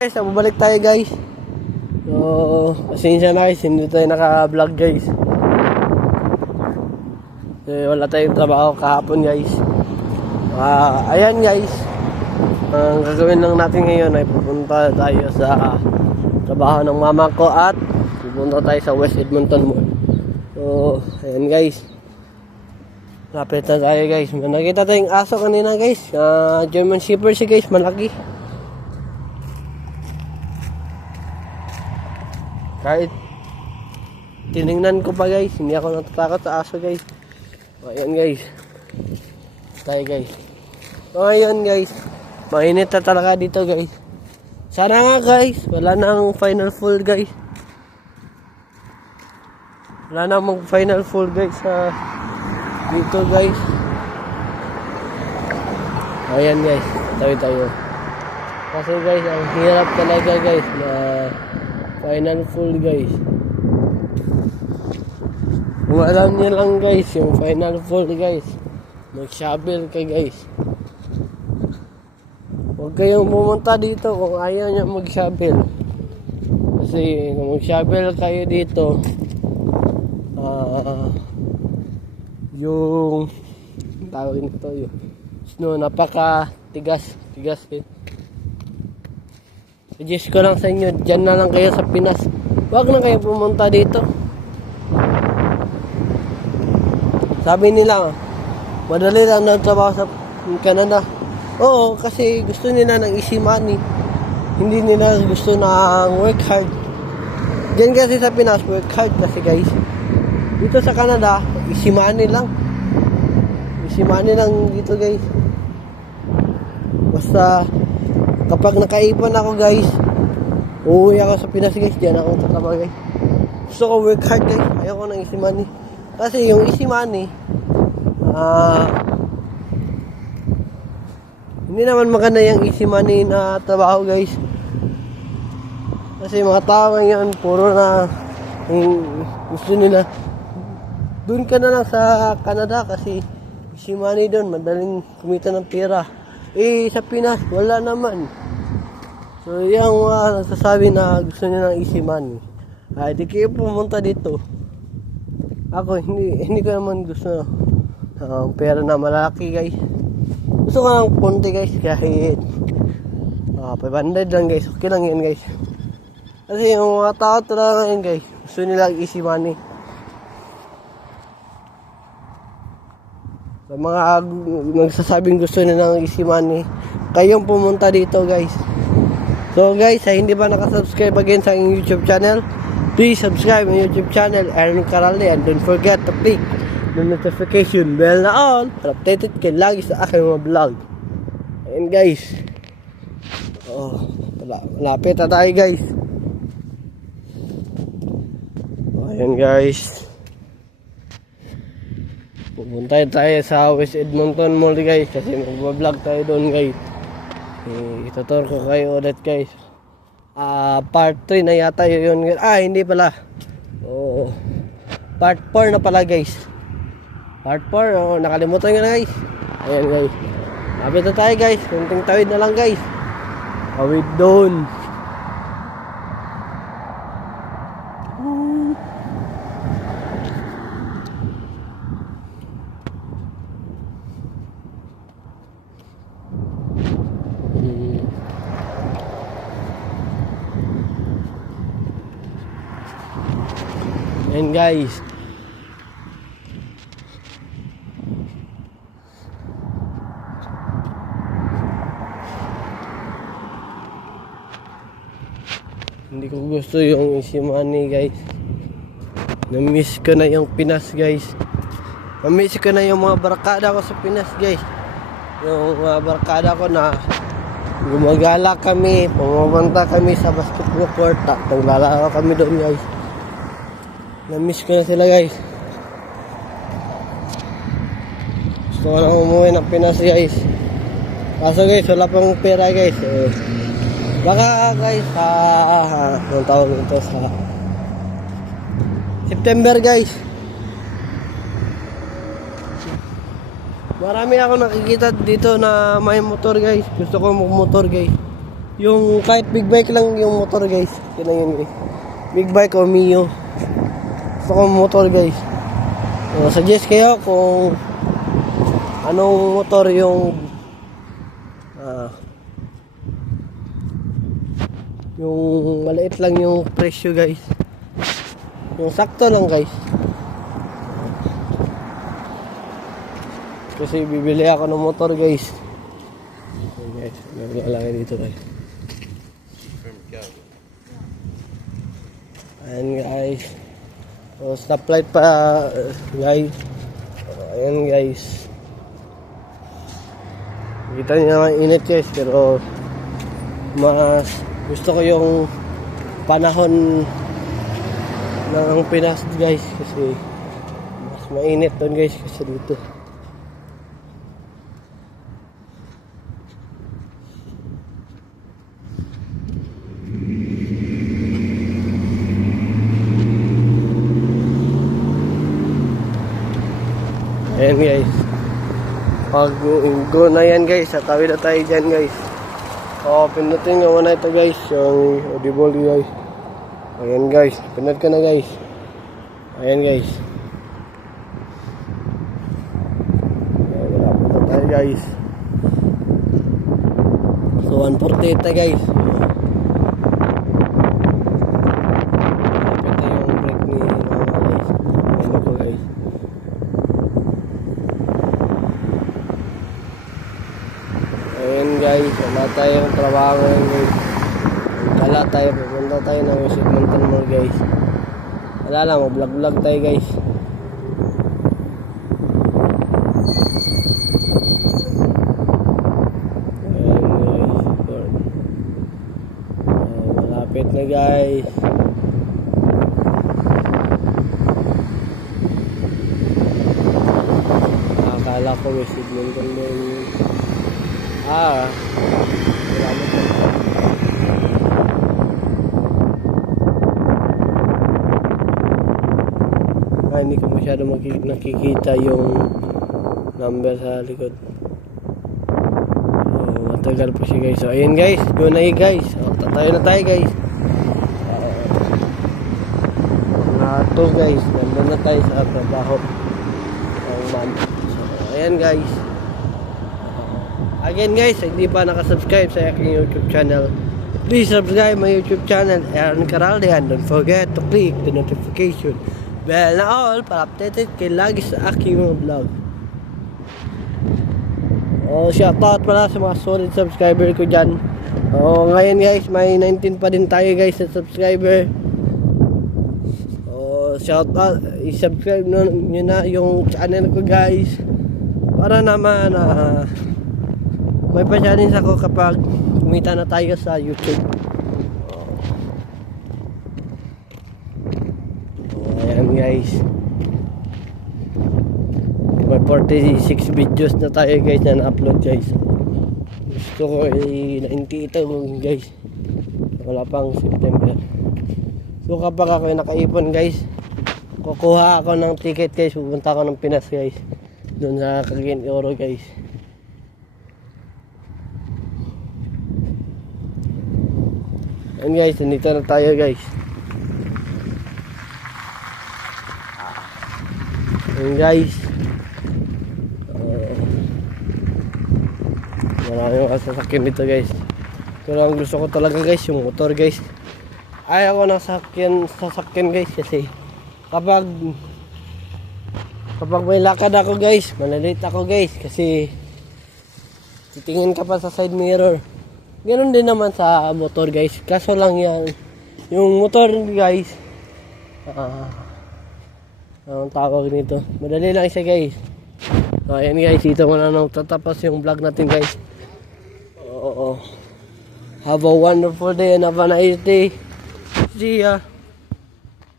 Guys, bumalik tayo guys. So, pasensya na guys, hindi tayo naka-vlog guys. Wala tayong trabaho kahapon guys. Ayan guys. Ang gagawin lang natin ngayon ay pupunta tayo sa trabaho ng mama ko at pupunta tayo sa West Edmonton Mall. So, ayan guys. Lapit na tayo guys. Nakita tayong aso kanina guys. German Shepherd siya guys, malaki. Kahit tinignan ko pa guys, hindi ako natatakot sa aso guys. So, ayan guys. Tayo guys. So ayan guys, mainit na talaga dito guys. Sana nga guys, wala nang final full guys. Wala nang mag final full guys sa dito guys. Ayan guys, tayo. Kasi guys, ang hirap talaga guys na final full guys. Kung alam niyo lang guys, yung final full guys, mag-shovel ka guys. Huwag kayong pumunta dito kung ayaw niyo mag-shovel. Kasi kung mag-shovel kayo dito, yung tawag nito yung snow, napaka-tigas eh. Suggest ko lang sa inyo, dyan na lang kayo sa Pinas. Huwag na kayo pumunta dito. Sabi nila, madali lang nagtrabaho sa Canada. Oo, kasi gusto nila ng easy money. Hindi nila gusto ng work hard. Diyan kasi sa Pinas, work hard kasi guys. Dito sa Canada, easy money lang. Easy money lang dito guys. Basta kapag nakaipon ako guys, uuwi ako sa Pinas guys, diyan ako tatrabaho guys. Gusto ko work hard guys, ayoko ng easy money. Kasi yung easy money, hindi naman maganda yung easy money na trabaho guys. Kasi mga tao ngayon, puro na gusto nila. Doon ka na lang sa Canada kasi easy money doon, madaling kumita ng pera. Sa Pinas, wala naman. So, yung nagsasabi na gusto niya ng easy money, di kayo pumunta dito. Ako, hindi ko naman gusto pera na malaki guys. Gusto ko ng punti guys, kahit 500 lang guys, okay lang yan guys. Kasi yung mga tao talaga ngayon guys, gusto nila easy money. Sa mga nagsasabing gusto nila ng easy money, kayong pumunta dito guys. So guys, hindi ba nakasubscribe again sa aking YouTube channel, please subscribe my YouTube channel, Aaron Caralde, and don't forget to click the notification bell na all para updated kayo lagi sa aking mga vlog. Ayan guys, malapit na tayo guys. Ayan guys, pupunta tayo sa West Edmonton Mall guys, kasi mag-vlog tayo doon guys. Itutur ko kayo ulit guys. Part 3 na yata yun. Hindi pala. Part 4 na pala guys. Part 4, nakalimutan ko na guys. Ayan guys, lapit na tayo guys. Kunting tawid na lang guys. Tawid doon. And guys, hindi ko gusto yung easy money guys. Na-miss ko na yung Pinas guys. Na-miss ko na yung mga barkada ko sa Pinas guys. Yung mga barkada ko na gumagala kami, pumupunta kami sa basketball court, naglalaro kami doon guys. Na-miss ko na sila guys. Gusto ko lang umuwi ng Pinas guys. Kaso guys, wala pang pera guys. Baka guys, anong tawag nito, sa September guys. Marami ako nakikita dito na may motor guys. Gusto ko mag-motor guys. Yung kahit big bike lang yung motor guys. Yun na yun guys. Big bike o Mio. Gusto ko motor guys. Suggest kayo kung anong motor yung maliit lang yung presyo guys. Yung sakto lang guys. Kasi bibili ako ng motor guys. Okay guys, naglalagay dito guys. Ayan guys. So stoplight pa guys. Ayan guys. Kita niyo naman init guys, pero mas gusto ko yung panahon ng Pinas guys, kasi mas mainit doon guys kasi dito. Ayan guys. Pag go na yan guys, tatawid na tayo dyan guys. So pinutin nga muna ito guys, yung audible guys. Ayan guys, pinut ka na guys. Ayan guys. Ayan, wala tayo guys. So 148 na guys. Lapit na yung brake ni mama guys. Ano ko guys. Ayan guys, wala tayong trabaho ngayon guys. Wala tayo, pupunta tayo ng segmental mall guys. Wala lang, mag-vlog tayo guys. Ayan guys. Malapit na guys. Akala ko may segmental mall. Hindi ko masyado nakikita yung number sa likod. So, matagal po siya guys. So ayun guys, doon na guys. So, tatayo na tayo guys. Ito guys, nandun na tayo sa trabaho ng month. So ayan guys. Again guys, hindi pa nakasubscribe sa aking YouTube channel, please subscribe my YouTube channel, Aaron Caralde, and don't forget to click the notification bell na all para updated kayo lagi sa aking mga vlog. Shoutout pala sa mga solid subscriber ko dyan. Ngayon guys, may 19 pa din tayo guys sa subscriber. Shoutout, i-subscribe nyo na yung channel ko guys, para naman may pa-challenge ako kapag kumita na tayo sa YouTube. Ayan guys, may 46 videos na tayo guys na na-upload guys. Gusto ko i-90 ito guys, wala pang September. So kapag ako nakaipon guys, kukuha ako ng ticket guys, pupunta ako ng Pinas guys, doon sa Cagayan de Oro guys. Ayan guys, nandito na tayo guys. Ayan guys, maraming sasakyan dito guys. Pero ang gusto ko talaga guys, yung motor guys. Ayaw ko ng sasakyan guys, kasi kapag may lakad ako guys, malalate ako guys, kasi titingin ka pa sa side mirror. Ganoon din naman sa motor guys, kaso lang yan, yung motor guys, anong tawag nito, madali lang siya guys. So ayan guys, dito muna nang tatapos yung vlog natin guys. Have a wonderful day and have a nice day. See ya.